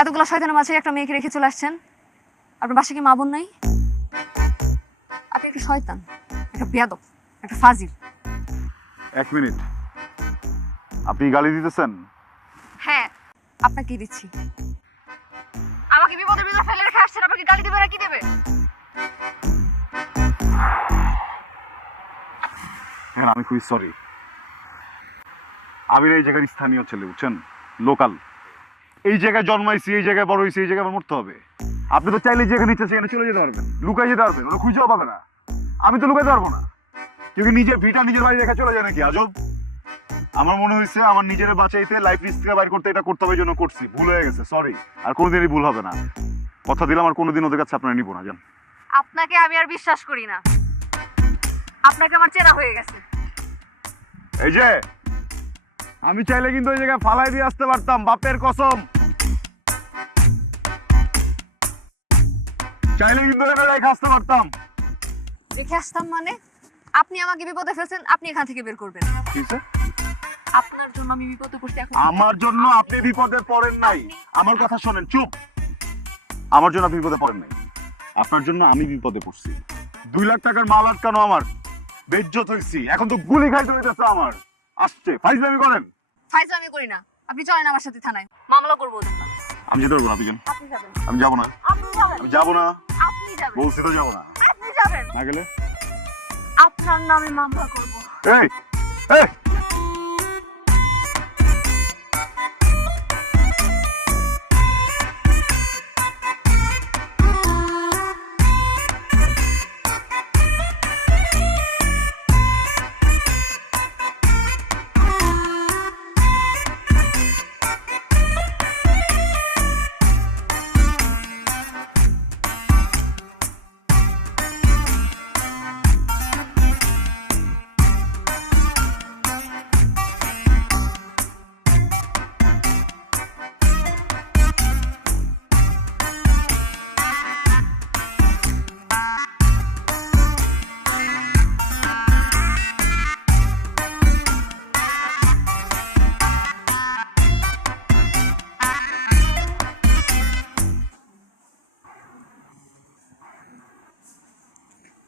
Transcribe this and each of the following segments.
এতগুলো শয়তানের মাঝে একটা মেয়েকে রেখে চলে আসছেন। আপনার বাসায় কি মা বোন নাই? আপনি একটা শয়তান, একটা বেয়াদব, একটা ফাজিল। এক মিনিট, আপনি গালি দিতেছেন? হ্যাঁ, আপনাকে দিচ্ছি। আমাকে বিপদের ভিতরে ফেলে রেখে আসছেন, আপনাকে গালি দেবে না কি দেবে? হ্যাঁ, আমি খুবই সরি। আমি এই জায়গার স্থানীয় ছেলে, বুঝছেন, লোকাল। এই জায়গায় জন্মাইছি, এই জায়গায় বড় হয়েছি, এই জায়গায় আমার মরতে হবে। আপনি তো চাইলে যেখানে ইচ্ছা সেখানে চলে যেতে পারবেন, লুকাই যেতে পারবেন, ওরা খুঁজেও পাবে না। আমি তো লুকাইতে পারবো না। কেউ কি নিজের ভিটা নিজের বাড়ি রেখে চলে যায় নাকি? আজব। আমার মনে হয়েছে আমার নিজের বাঁচাইতে, লাইফ রিস্ক থেকে বাইর করতে এটা করতে হবে, এই জন্য করছি। ভুল হয়ে গেছে, সরি। আর কোনোদিনই ভুল হবে না। কথা দিলাম আর কোনোদিন ওদের কাছে আপনারা নিবো না, জান। আপনাকে আমি আর বিশ্বাস করি না। আপনাকে আমার চেনা হয়ে গেছে। এই যে, আমি চাইলে কিন্তু ওই জায়গায় ফালাই দিয়ে আসতে পারতাম, বাপের কসম। চাইলে কিন্তু এটা রেখে আসতে পারতাম। রেখে আসতাম মানে? আপনি আমাকে বিপদে ফেলছেন, আপনি এখান থেকে বের করবেন। কি হইছে? আপনার জন্য আমি বিপদে পড়ছি এখন। আমার জন্য আপনি বিপদে পড়েন নাই। আমার কথা শোনেন, চুপ। আমার জন্য আপনি বিপদে পড়েন নাই, আপনার জন্য আমি বিপদে পড়ছি। 2 লাখ টাকার মাল আটকানো আমার, বেজ্জত হইছি। এখন তো গুলি খাইতে হইতেছে আমার। আসছে ফাইজলামি করেন। ফাইজলামি করি না। আপনি চলেন আমার সাথে থানায়, মামলা করবো ওদের নামে। আমি যেতে পারবো না, আপনি যান। আপনি যাবেন। আমি যাবো না। আপনি যাবেন। আমি যাবো না, আপনি যাবেন। বলছি তো যাবো না। আপনি যাবেন। না গেলে আপনার নামে মামলা করবো। এই এই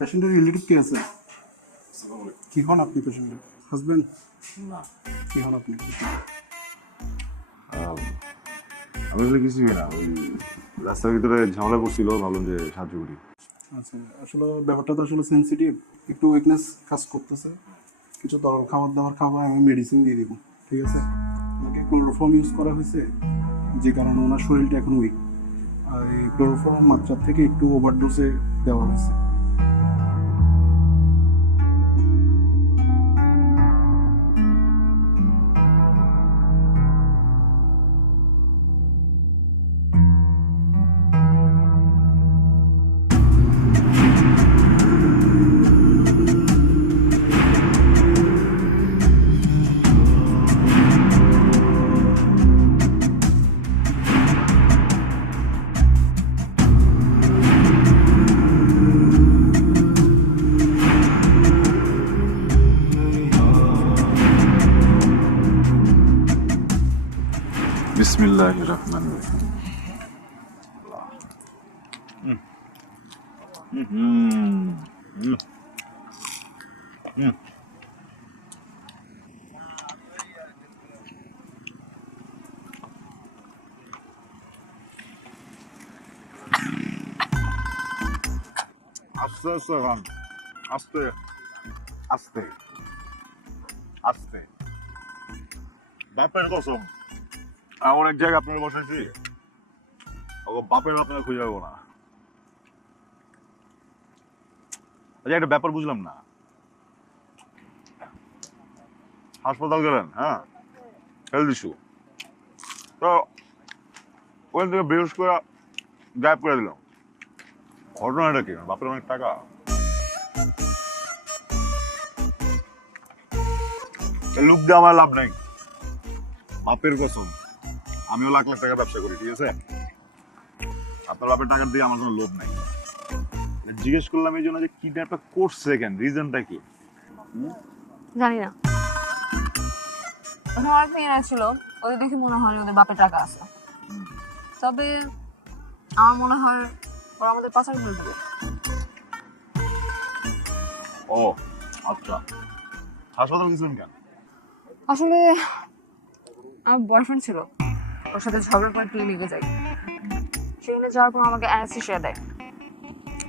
পেশেন্টের রিলেটিভ কি আছে? কি হন আপনি পেশেন্টের হাজবেন্ড? না। কি হন আপনি? আমি আসলে কিছুই না, ওই রাস্তার ভিতরে ঝামেলা করছিল, ভাবলাম যে সাহায্য করি। আচ্ছা, আসলে ব্যাপারটা তো আসলে সেন্সিটিভ, একটু উইকনেস কাজ করতেছে। কিছু তরল খাবার দাবার খাওয়া, আমি মেডিসিন দিয়ে দিব, ঠিক আছে? ওনাকে ক্লোরোফর্ম ইউজ করা হয়েছে, যে কারণে ওনার শরীরটা এখন উইক। আর এই ক্লোরোফর্ম মাত্রার থেকে একটু ওভারডোজে দেওয়া হয়েছে। বিসমিল্লাহির রহমানির রহিম। আস্তে আস্তে খান, আস্তে আস্তে আস্তে। বাপের কসম, এমন এক জায়গায় আপনার বসেছি, বাপের আপনার খুঁজে পাবো না। আচ্ছা, একটা ব্যাপার বুঝলাম না। হাসপাতাল গেলেন, হ্যাঁ, হেলথ ইস্যু, তো ওখান থেকে বেহুশ করে গায়েব করে দিলাম। ঘটনাটা কি? বাপের অনেক টাকা। লুক দিয়ে আমার লাভ নাই, বাপের কসম। আমিও লাখ লাখ টাকা ব্যবসা করি, ঠিক আছে? আপনার বাপের টাকা দিয়ে আমার কোনো লোভ নাই। জিজ্ঞেস করলাম এই জন্য যে কিডন্যাপটা করছে কেন, রিজনটা কি? জানি না। ওখানে অনেক মেয়েরা ছিল, ওদের দেখে মনে হয় ওদের বাপের টাকা আছে। তবে আমার মনে হয় ওরা আমাদের পাচার করে দেবে। ও আচ্ছা, হাসপাতাল গেছিলেন কেন? আসলে আমার বয়ফ্রেন্ড ছিল, ওর সাথে ঝগড়া করে ক্লিনিকে যাই। সেখানে যাওয়ার পর আমাকে অ্যানেস্থেশিয়া দেয়।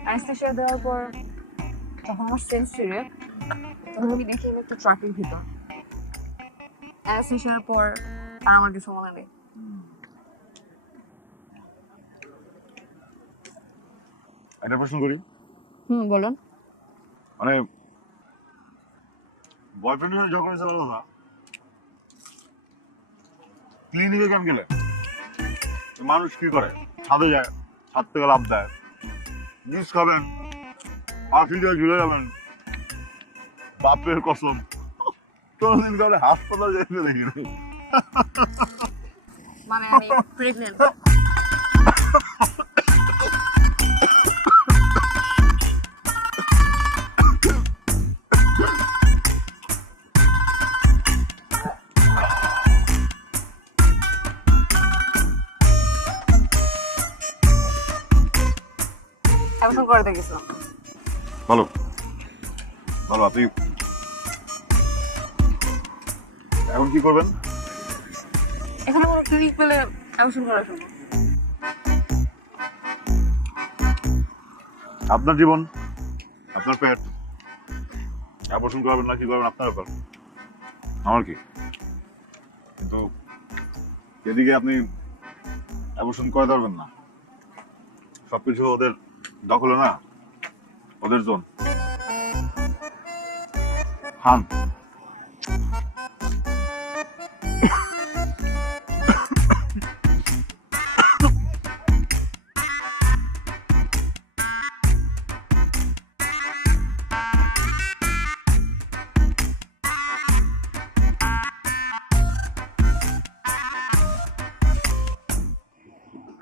অ্যানেস্থেশিয়া দেওয়ার পর যখন আমার সেন্স ফিরে, তখন আমি দেখি আমি একটু ট্রাকের ভিতর। অ্যানেস্থেশিয়ার পর আর আমার কিছু মনে নেই। একটা প্রশ্ন করি, বলুন। মানে বয়ফ্রেন্ডের যখন ছিল না, ক্লিনিকে কেন গেলে? মানুষ কি করে, ছাদে যায়, ছাদ থেকে লাভ দেয়, জিনিস খাবেন, পাখি দিয়ে ঝুলে যাবেন, বাপের কসম কোনদিন করে হাসপাতাল যেতে দেখিনি। মানে আমি প্রেগনেন্ট। অ্যাবর্শন করাতে গেছিলাম। বলো বলো, আপনি এখন কি করবেন? এখানে কোনো ক্লিনিক পেলে অ্যাবর্শন করা সম্ভব। আপনার জীবন, আপনার পেট, অ্যাবর্শন করবেন না কি করবেন আপনার ব্যাপার, আমার কি? কিন্তু এদিকে আপনি অ্যাবর্শন করে ধরবেন না, সবকিছু ওদের দখলে না, ওদের জোন। খান।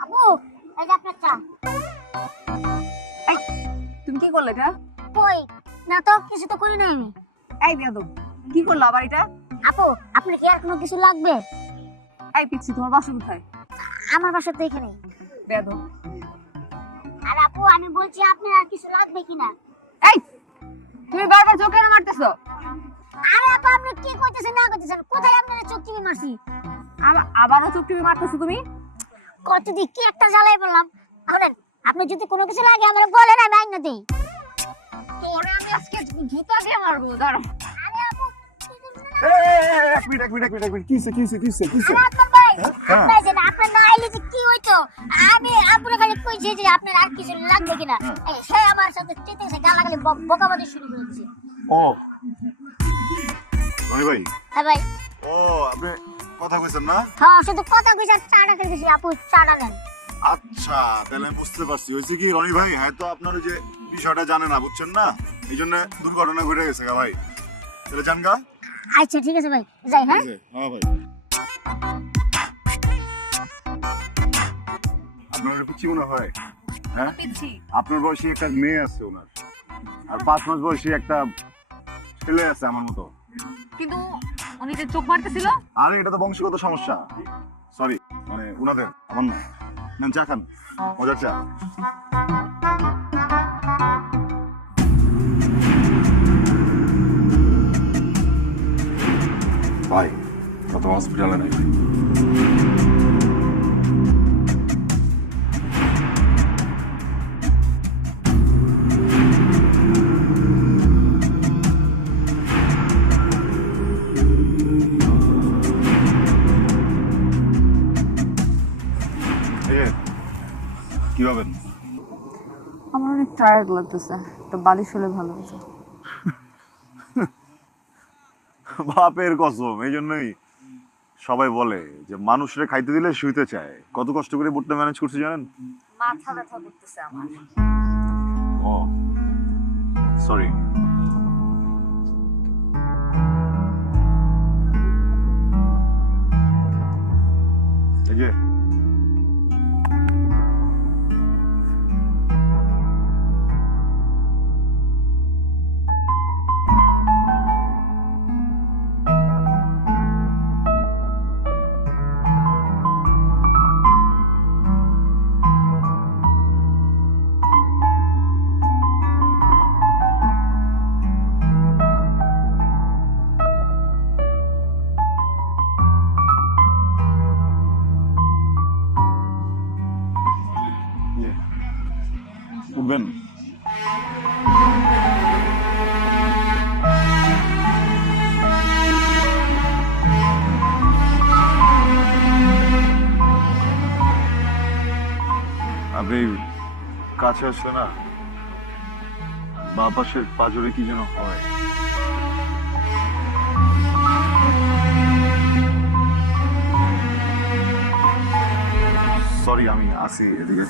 আপু, এই যে আপনার চা। এই, তুমি কি করলে এটা? কই না তো, কিছু তো করি না আমি। এই বেয়াদব, কি করলো আবার এটা? আপু, আপনার কি আর কোনো কিছু লাগবে? এই পিচ্ছি, তোমার বাসা কোথায়? আমার বাসা তো এখানে। বেয়াদব। আর আপু, আমি বলছি আপনার আর কিছু লাগবে কিনা? এই, তুমি বারবার চোখ কেন মারতেছো? আরে আপু, আপনি কি কইতেছেন না কইতেছেন? কোথায় আপনার চোখ টিপে মারছি? আবারও চোখ টিপে মারতেছো তুমি? কতদিন কি একটা জ্বালাই বললাম। শুনেন, আপনি যদি কোনো কিছু লাগে আমার বলেন, আমি আইনা দেই। তোরে আমি আজকে জুতা দিয়ে মারবো, দাঁড়াও। আরে আপু, এক মিনিট, কিসে? আরে আপনার ভাই, হ্যাঁ। আপনার যে না, আপনার না আইলে যে কি হইতো? আমি আপনার কাছে কইছি যে আপনার আর কিছু লাগবে কিনা। এই সে আমার সাথে চেতেছে, গালাগালি বকাবকি শুরু করে দিয়েছে। ও রনি ভাই, হ্যাঁ ভাই। ও আপনি কথা কইছেন না? হ্যাঁ, শুধু কথা কইছি আর চাটা খেয়েছি। আপু, চাটা নেন। আচ্ছা, তাহলে বুঝতে পারছি। হয়েছে কি রনি ভাই, হয়তো আপনার ওই যে বিষয়টা জানে না, বুঝছেন না, এই জন্য দুর্ঘটনা ঘটে গেছে গা ভাই। তাহলে জান গা। আচ্ছা ঠিক আছে ভাই, যাই। হ্যাঁ হ্যাঁ ভাই, আপনার পিচ্ছি মনে হয়? হ্যাঁ, পিচ্ছি? আপনার বয়সী একটা মেয়ে আছে ওনার, আর 5 মাস বয়সী একটা ছেলে আছে আমার মতো। কিন্তু উনি যে চোখ মারতেছিল। আরে এটা তো বংশগত সমস্যা। সরি, মানে উনাদের, আমার না। নেন চা খান, মজার চা। ভাই, কত হসপিটালে নাই ভাই। কি ভাবেন? আমার অনেক টায়ার্ড লাগতেছে, তো বালিশ হলে ভালো হতো। বাপের কসম, এই জন্যই সবাই বলে যে মানুষরে খাইতে দিলে শুইতে চায়। কত কষ্ট করে বুটটা ম্যানেজ করছি জানেন? মাথা ব্যথা করতেছে আমার। ও সরি। এই যে উঠবেন? আপনি কাছে আসলে না বা পাশের পাজরে কি যেন হয়। সরি, আমি আসি এদিকে।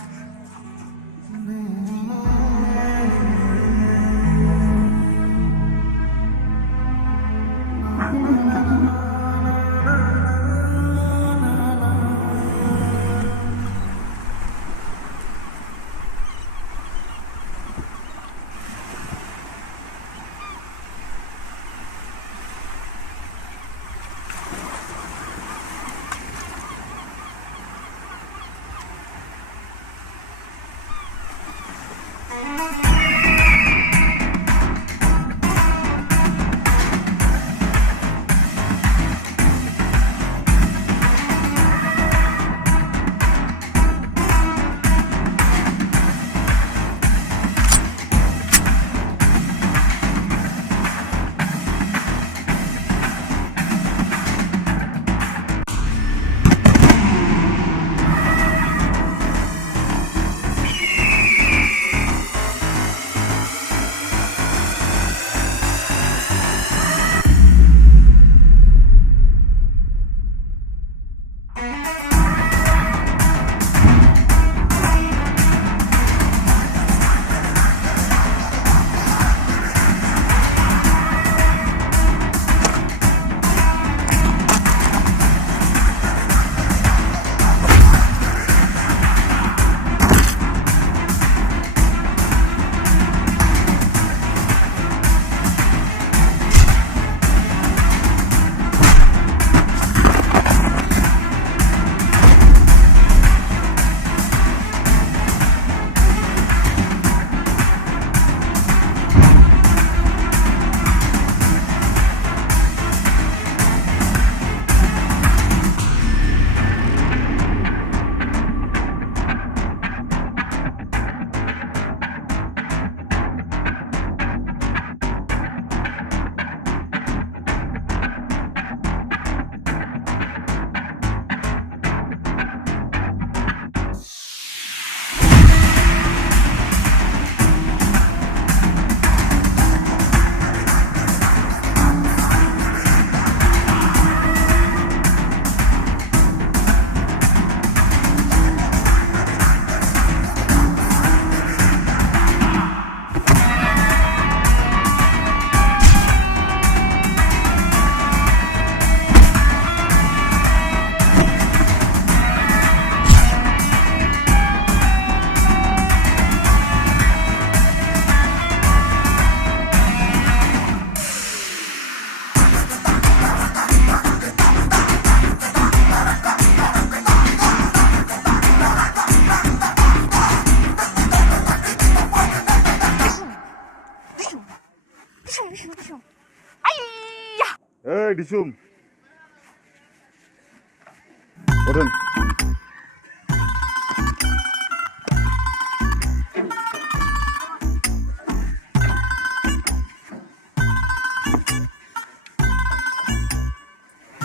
এই ডিসুম, ওঠেন।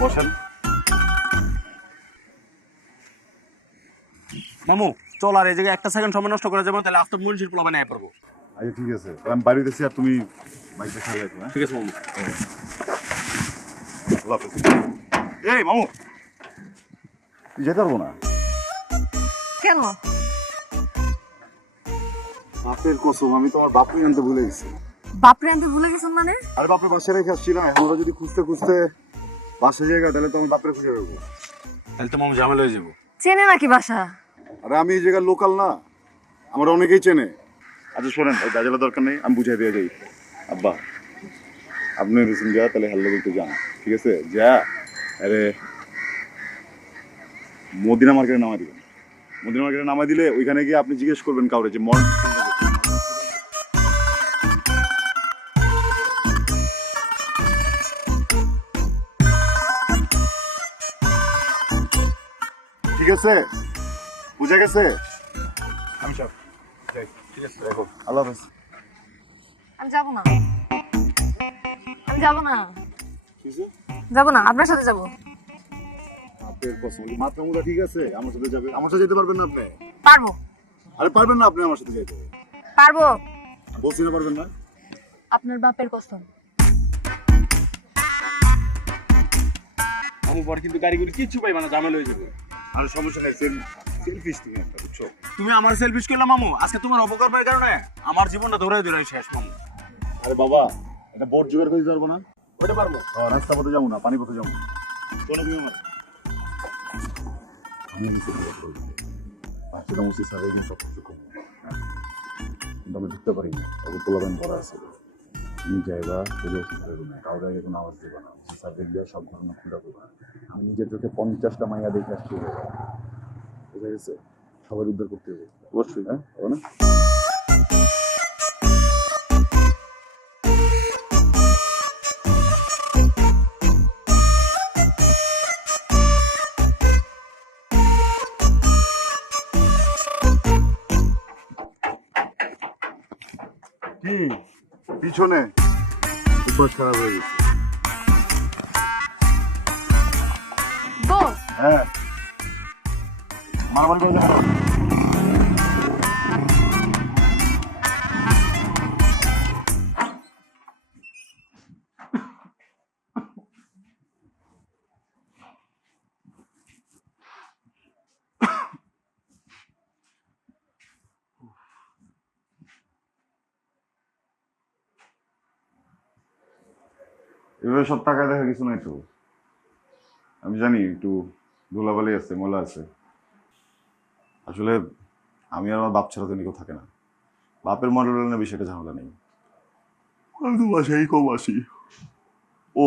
বসেন। মামু চল, আর এই জায়গায় একটা সেকেন্ড সময় নষ্ট করে যাবো, তাহলে আফটার মুন্সির পোলাবে নেয় পারবো। আচ্ছা ঠিক আছে, তাহলে আমি বাড়িতে আর তুমি বাইকটা খেয়ে রাখো। হ্যাঁ ঠিক আছে মামু। আল্লাহ হাফেজ। এই মামু, তুই যেতে পারবো না। কেন? বাপের কসম, আমি তোমার বাপরে আনতে ভুলে গেছি। বাপরে আনতে ভুলে গেছেন মানে? আরে বাপরে বাসে রেখে আসছিলাম, এখন ওরা যদি খুঁজতে খুঁজতে বাসে জায়গা, তাহলে তো আমি বাপরে খুঁজে পাবো। তাহলে তো মামু ঝামেলা হয়ে যাবো। চেনে নাকি বাসা? আরে আমি এই জায়গার লোকাল না, আমার অনেকেই চেনে। আচ্ছা শোনেন, ওই দাজালা দরকার নেই, আমি বুঝাই দিয়ে যাই। আব্বা আপনি রিসেন্ট যা, তাহলে হ্যালো একটু যান, ঠিক আছে? যা আরে মদিনা মার্কেটে নামাই দিবেন। মদিনা মার্কেটে নামাই দিলে ওইখানে গিয়ে আপনি জিজ্ঞেস করবেন কাউরে যে মর্নিং। ঠিক আছে, বুঝা গেছে? আমি সব যাই। ঠিক আছে দেখো, আল্লাহ হাফেজ। আমি যাবো না, আমি যাবো না, কিছু যাবো না, আপনার সাথে যাবো। আপনার পছন্দ মাত্রামুলা ঠিক আছে, আমার সাথে যাবে। আমার সাথে যেতে পারবেন না আপনি? পারবো, আরে পারবেন না আপনি আমার সাথে যেতে? পারবো। বলছি না পারবেন না। আপনার বাপের কসম। আমি পর কিন্তু গাড়িগুলি কিচ্ছু পাইবা না, ঝামেলা হয়ে যাবে। আর সমস্যা নেই, সেলফিশ তুমি একটা, বুঝছো? তুমি আমার সেলফিশ করলাম মামু, আজকে তোমার অপকর্মের কারণে আমার জীবনটা ধরে ধরে শেষ মামু। আরে বাবা, এটা বোট জোগাড় করে দিতে পারবো না? ওইটা পারবো। রাস্তা পথে যাবো না, পানি পথে যাবো। চলো তুমি আমার আমি নিচে জোগাড় করে দিতে। বাচ্চাটা মুসি সাথে একদিন সব কিছু কম, কিন্তু আমি ঢুকতে পারি না, ওকে পোলাবেন ভরা আছে। তুমি যাইবা, চলে ওষুধ করবে না, কাউকে আগে কোনো আওয়াজ দেবে না, স্যার দেখবে সব ঘটনা খুঁজা করবে। আমি নিজের চোখে 50টা মাইয়া দেখে আসছি, বুঝা গেছে? সবার উদ্ধার করতে হবে অবশ্যই, হ্যাঁ হবে না? কি পিছনে উপর খারাপ হয়ে গেছে? দোষ হ্যাঁ, মারামারি করে দেখো। এভাবে সব টাকা দেখা কিছু নাই তো। আমি জানি একটু ধুলাবালি আছে, ময়লা আছে। আসলে আমি আর আমার বাপ ছাড়া তো কেউ থাকে না। বাপের মডেল না বিষয়টা ঝামেলা নেই। আমি তো বাসায় কম আসি। ও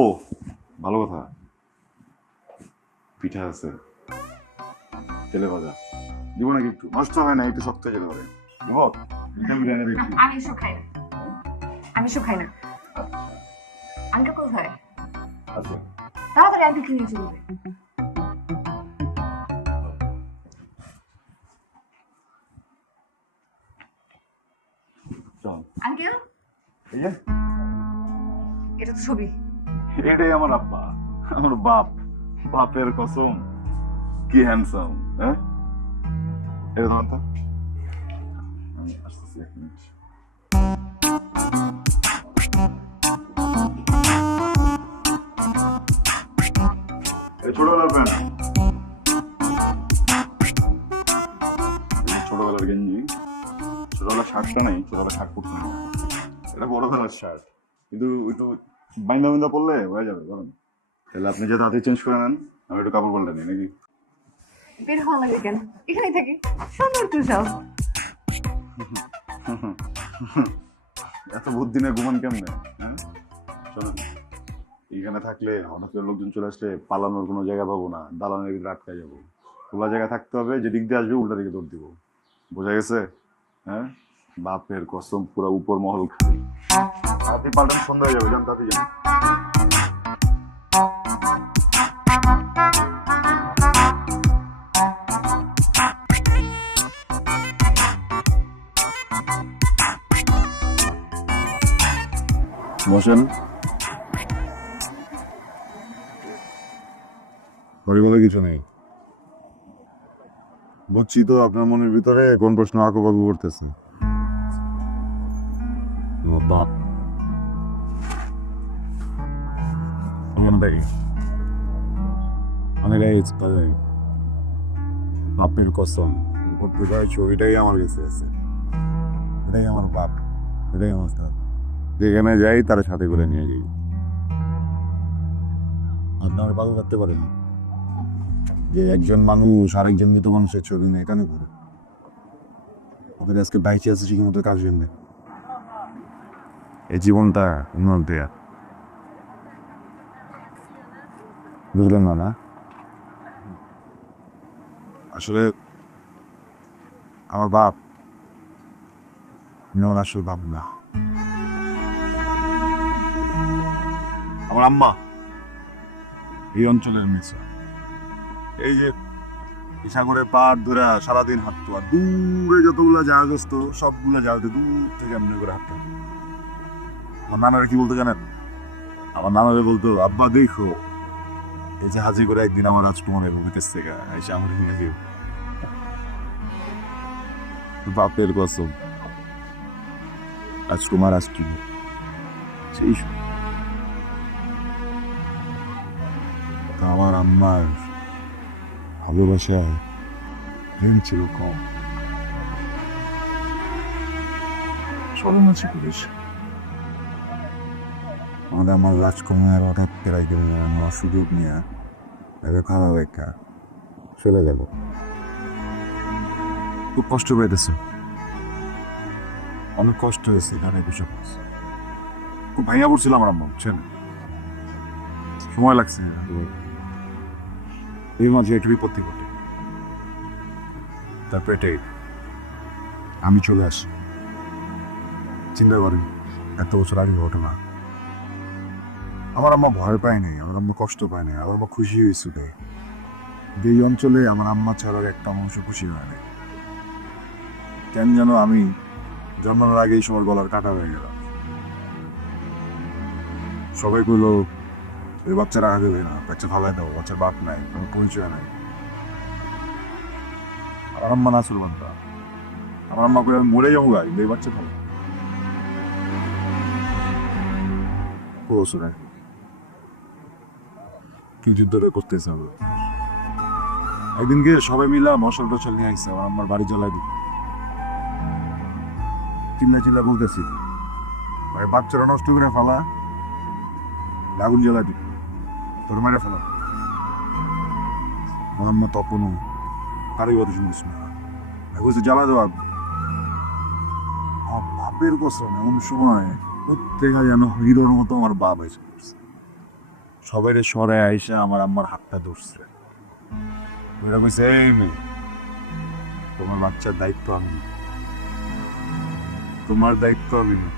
ভালো কথা, পিঠা আছে, তেলে ভাজা দিব নাকি? একটু নষ্ট হয় না, একটু শক্ত হয়ে যেতে পারে। দিব পিঠা বিরিয়ানি দেখি। আমি এসব খাই না, আমি এসব খাই না। আঙ্কেল কোথায়? আচ্ছা তাড়াতাড়ি আঙ্কেল নিয়ে চলবে। চল। আঙ্কেল, এই যে এটা তো ছবি। এটাই আমার আব্বা, আমার বাপ। বাপের কসম, কি হ্যান্ডসাম। হ্যাঁ এটা ধর তো। আমি আসতেছি, এক মিনিট। এই ছোটবেলার প্যান্ট, ছোটবেলার গেঞ্জি, ছোটবেলার শার্টটা নেই, ছোটবেলার শার্ট পরতে নেই। এটা বড়বেলার শার্ট, কিন্তু একটু বাইন্দা বাইন্দা পরলে হয়ে যাবে, বলেন? তাহলে আপনি যে তাড়াতাড়ি চেঞ্জ করে নেন, আমি একটু কাপড় পাল্টে নিই নাকি? বের হওয়া লাগে কেন? এখানে থাকি, সুন্দর তো সব। এত বুদ্ধি না ঘুমান কেমনে? হ্যাঁ শোনেন, এখানে থাকলে হঠাৎ করে লোকজন চলে আসলে পালানোর কোনো জায়গা পাবো না, দালানের ভিতরে আটকায় যাবো। খোলা জায়গা থাকতে হবে, যে দিক দিয়ে আসবে উল্টা দিকে দৌড় দিব। বোঝা গেছে? হ্যাঁ, বাপের কসম পুরো উপর মহল খালি। আপনি পাল্টান সন্ধ্যা হয়ে যাবে, যান তাতে যান। বসেন। সরি বলে কিছু নেই। বুঝছি তো আপনার মনের ভিতরে কোন প্রশ্ন আঁকুবাকু করতেছে। বাপ বাপের কসম, পত্রিকার ছবিটাই আমার কাছে আছে। এটাই আমার বাপ, এটাই আমার স্যার। যেখানে যাই তার সাথে করে নিয়ে যাই। আপনার ভালো করতে পারেন যে একজন মানুষ আরেকজন মৃত মানুষের ছবি নিয়ে এখানে ঘুরে। ওদের আজকে বাইচে আছে ঠিক মতো কাজ জন্য। এই জীবনটা উন্নত দেয়া, বুঝলেন না? না আসলে আমার বাপ, আমার আসল বাপ না। আমার আম্মা এই অঞ্চলের মিত্র। এই যে এই সাগরে পার ধরে সারাদিন হাঁটতো, আর দূরে যতগুলো জাহাজ আসতো সবগুলো জাহাজে দূর থেকে এমনি করে হাঁটতো। আমার নানারা কি বলতো জানেন? আমার নানারে বলতো, আব্বা দেখো এই জাহাজে করে একদিন আমার রাজকুমারের বিদেশ থেকে এসে আমার নিয়ে যাবে। বাপের কসম, রাজকুমার রাজকুমার সেই আমার আম্মার ভালোবাসা প্রেম ছিল কম, স্মরণ আছে পুলিশ। আমার রাজকুমার হঠাৎ পেরাই গেল, আমার সুযোগ নিয়ে খারাপ একটা চলে গেল। খুব কষ্ট পেয়েছে, অনেক কষ্ট হয়েছে, এখানে বিষয় খুব ভাইয়া পড়ছিলাম আমার আম্মা, বুঝছেন? সময় লাগছে। এই মাঝে একটা বিপত্তি ঘটে, তারপরে এটাই আমি চলে আসি। চিন্তা করেন, এত বছর আগে ঘটনা। আমার আম্মা ভয় পায় নাই, আমার আম্মা কষ্ট পায় নাই, আমার আম্মা খুশি হয়েছিল। এই অঞ্চলে আমার আম্মা ছাড়ার একটা মানুষ খুশি হয় নাই। কেন যেন আমি জন্মানোর আগেই সময় গলার কাটা হয়ে গেল। সবাই কইলো এই বাচ্চা রাখা দেবে না, বাচ্চা ফালাই দাও, বাচ্চার বাপ নাই, কোনো পরিচয় নাই। আমার আম্মা নাসুর বান্দা, আমার আম্মা করে আমি মরে যাবো গাই, এই বাচ্চা খাবো কি যুদ্ধটা করতেছে হবে। একদিনকে সবাই মিলা মশাল টশাল নিয়ে আসছে, আমার আম্মার বাড়ি জ্বালাই দিই। চিল্লা চিল্লা বলতেছি, ভাই বাচ্চারা নষ্ট করে ফেলা, আগুন জ্বালা দিই, তোর মারে ফেলা। আমার আম্মা তপনও কারোই কথা শুনিস না, বলছে জ্বালা দেওয়া। আমার বাপের কসম, এমন সময় প্রত্যেকে যেন হিরোর মতো আমার বাপ এসে পড়ছে। সবাই সরে আইসে আমার আম্মার হাতটা ধরছে। ওইটা কইছে, এই মেয়ে, তোমার বাচ্চার দায়িত্ব আমি, তোমার দায়িত্ব আমি না।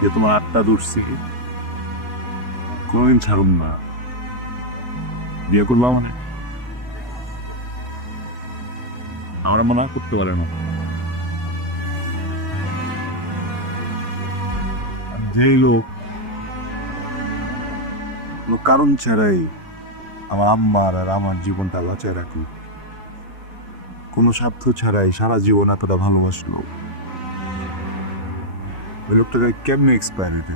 যে তোমার হাতটা ধরছি কোনোদিন ছাড়ুন না। বিয়ে করবা মানে? আমার মনে করতে পারে না। যেই লোক কোনো কারণ ছাড়াই আমার আম্মার আর আমার জীবনটা বাঁচায় রাখলো, কোনো স্বার্থ ছাড়াই সারা জীবন এতটা ভালোবাসলো, ওই লোকটাকে কেমনে এক্সপায়ার হইতে?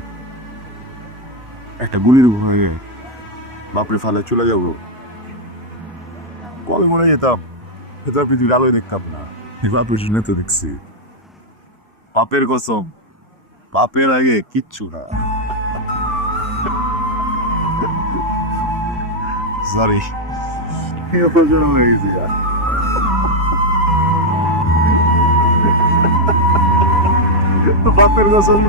একটা গুলির ভয়ে বাপরে ফালে চলে যাব, কবে মরে যেতাম, ভেতর পৃথিবীর আলোয় দেখতাম না। বাপের জন্য তো দেখছি, বাপের কসম, বাপের আগে কিচ্ছু না। সরি, হয়ে গেছে। বাপের কসম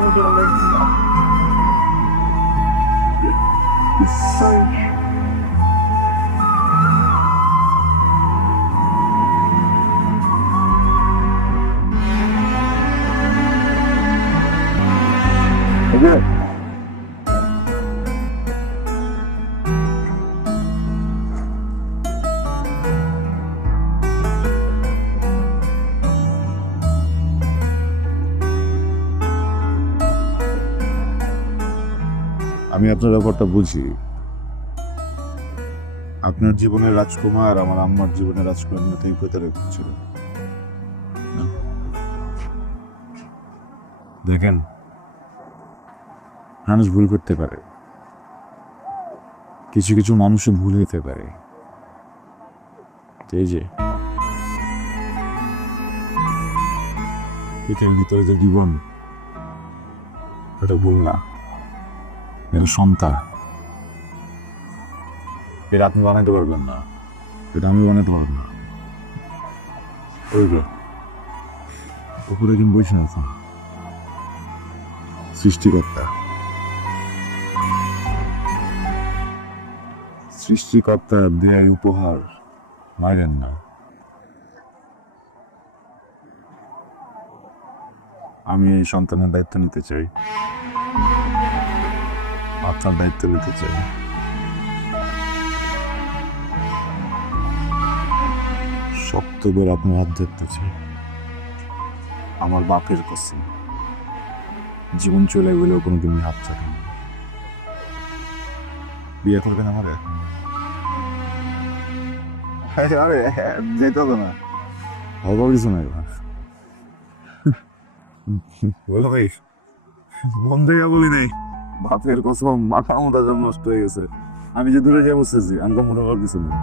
আমি আপনার ব্যাপারটা বুঝি। আপনার জীবনের রাজকুমার আমার আম্মার জীবনের রাজকুমার মতোই প্রতারক ছিল। দেখেন, মানুষ ভুল করতে পারে, কিছু কিছু মানুষও ভুল হতে পারে। এই যে এটার ভিতরে যে জীবন, এটা ভুল না, এটা সন্তান। এটা আপনি বানাইতে পারবেন না, এটা আমি বানাইতে পারবো না। ওই উপরে একজন বসে আছে, সৃষ্টিকর্তা। সৃষ্টিকর্তা দেয় উপহার, মারেন না। আমি এই সন্তানের দায়িত্ব নিতে চাই, আপনার দায়িত্ব নিতে চাই। শক্ত করে আপনার হাত ধরতেছি। আমার বাপের কসম, জীবন চলে গেলেও কোনোদিন হাত ছাড়েন। বিয়ে করবেন আমারে? আরে যেতে হবে না, হবার কিছু নাই। বলো ভাই, মন থেকে বলি নাই, বাপের কসম মাথা মাথা যেন নষ্ট হয়ে গেছে। আমি যে দূরে যাই বসতেছি, আমি তো মনে করার কিছু নেই।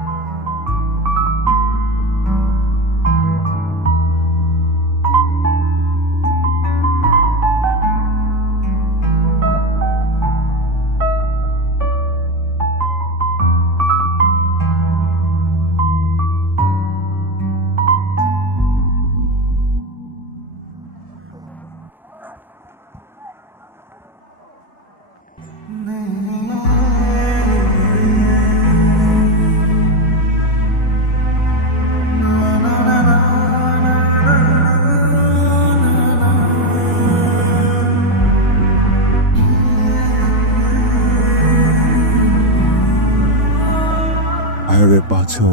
আরে বাঁচো,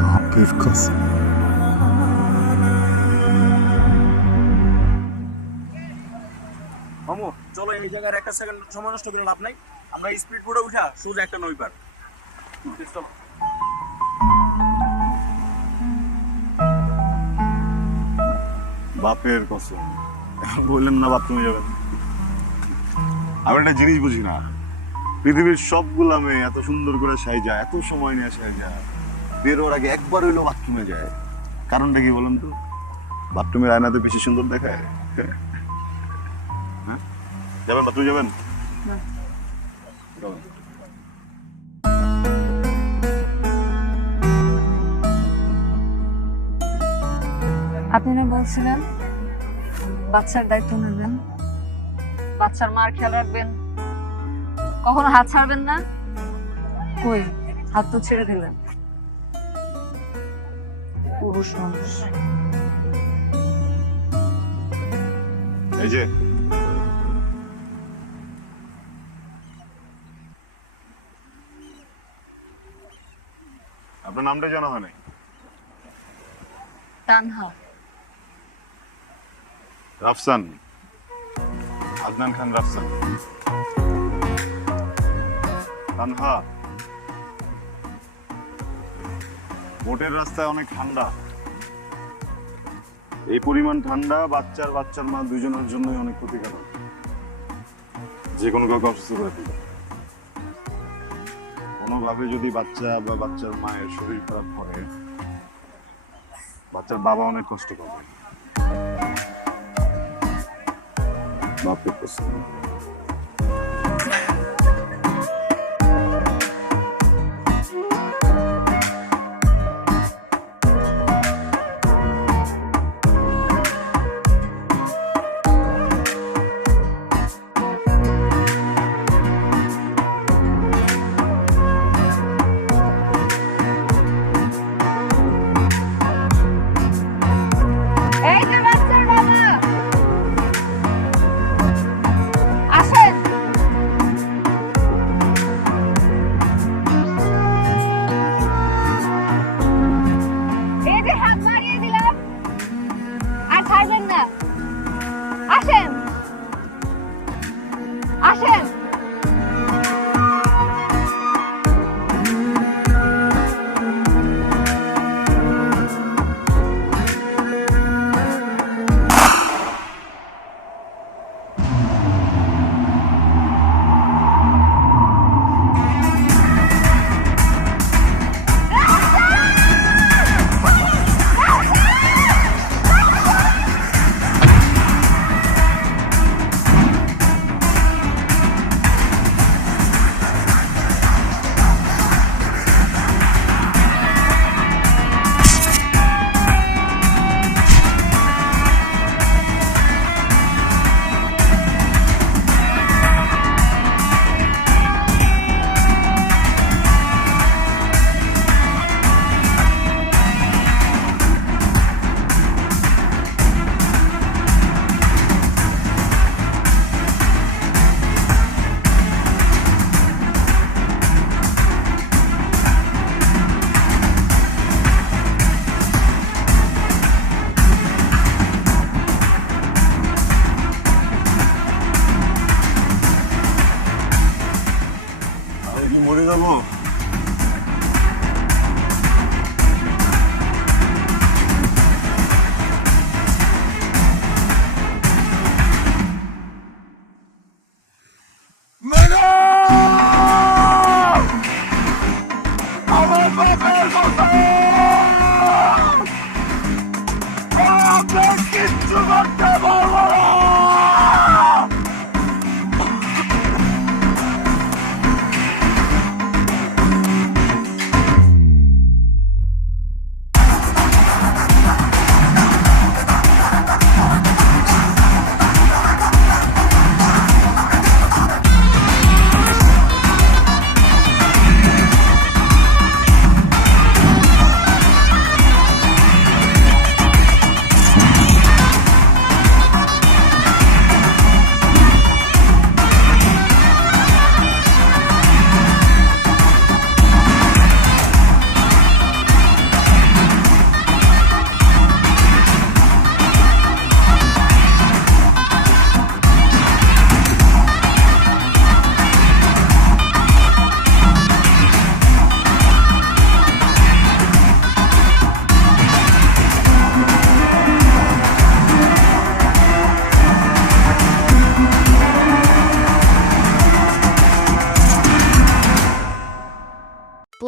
বাপের কসম। মামু চলো, এই জায়গার একটা সেকেন্ড সময় নষ্ট করে লাভ নাই। আমরা স্পিড বোর্ডে উঠা সোজা একটা নই পার। চলো। বাপের কসম, বললেন না বাথরুমে যাবেন। আমি একটা জিনিস বুঝি না, পৃথিবীর সবগুলা মেয়ে এত সুন্দর করে সাইজা, এত সময় নিয়ে সাইজা, বেরোর আগে একবার হইলেও বাথরুমে যায়। কারণটা কি বলেন তো? বাথরুমের আয়নাতে বেশি সুন্দর দেখায়। হ্যাঁ, যাবেন বাথরুমে যাবেন? চলেন। আপনি না বলছিলেন বাচ্চার দায়িত্ব নেবেন, বাচ্চার মার খেয়াল রাখবেন, কখনো হাত ছাড়বেন না। কই, হাত তো ছেড়ে দিলেন। পুরুষ মানুষ। এই যে আপনার নামটা জানা হয় নাই? তানহা। রাফসান, আদনান খান রাফসান। তানহা, বোটের রাস্তায় অনেক ঠান্ডা। এই পরিমাণ ঠান্ডা বাচ্চার মা দুজনের জন্যই অনেক ক্ষতিকারক, যে কোনো কাউকে অসুস্থ করে দিবে। কোনোভাবে যদি বাচ্চা বা বাচ্চার মায়ের শরীর খারাপ করে, বাচ্চার বাবা অনেক কষ্ট পাবে। বাপের কসম। এই যে বাচ্চার বাবা,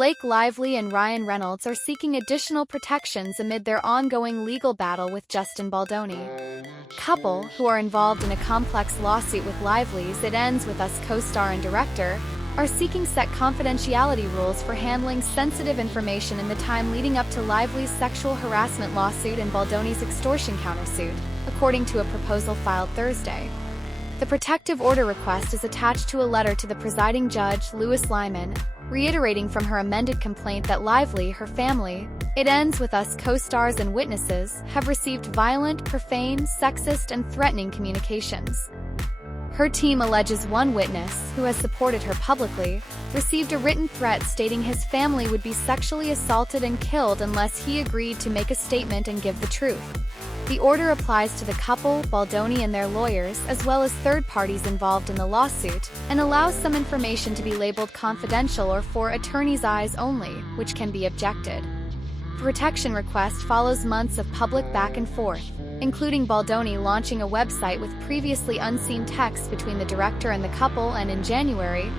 Blake Lively and Ryan Reynolds are seeking additional protections amid their ongoing legal battle with Justin Baldoni. Couple, who are involved in a complex lawsuit with Lively's It Ends With Us co-star and director, are seeking set confidentiality rules for handling sensitive information in the time leading up to Lively's sexual harassment lawsuit and Baldoni's extortion countersuit, according to a proposal filed Thursday. The protective order request is attached to a letter to the presiding judge, Louis Lyman, reiterating from her amended complaint that Lively, her family, It Ends With Us co-stars and witnesses have received violent, profane, sexist, and threatening communications. Her team alleges one witness, who has supported her publicly, received a written threat stating his family would be sexually assaulted and killed unless he agreed to make a statement and give the truth. The order applies to the couple, Baldoni and their lawyers, as well as third parties involved in the lawsuit, and allows some information to be labeled confidential or for attorney's eyes only, which can be objected. The protection request follows months of public back and forth, including Baldoni launching a website with previously unseen texts between the director and the couple, and in January,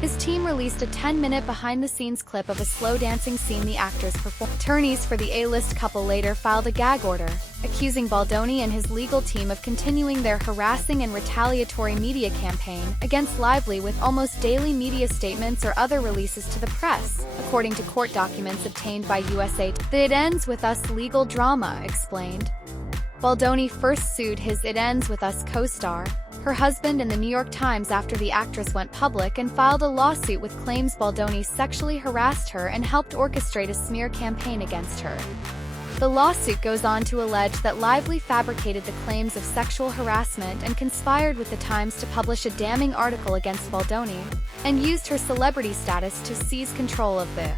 his team released a 10-minute behind-the-scenes clip of a slow-dancing scene the actors performed. Attorneys for the A-list couple later filed a gag order, accusing Baldoni and his legal team of continuing their harassing and retaliatory media campaign against Lively with almost daily media statements or other releases to the press, according to court documents obtained by USA. The It Ends With Us legal drama explained. Baldoni first sued his It Ends With Us co-star, her husband, and the New York Times after the actress went public and filed a lawsuit with claims Baldoni sexually harassed her and helped orchestrate a smear campaign against her. The lawsuit goes on to allege that Lively fabricated the claims of sexual harassment and conspired with the Times to publish a damning article against Baldoni, and used her celebrity status to seize control of the